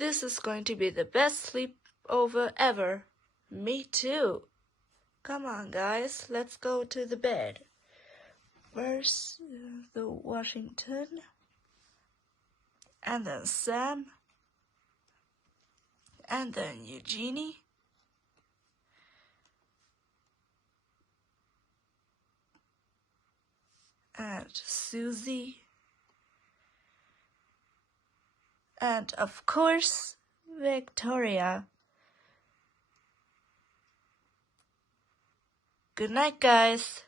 This is going to be the best sleepover ever. Me too. Come on, guys, let's go to the bed. First, the Washington, and then Sam, and then Eugenie, and Susie, and of course, Victoria. Good night, guys.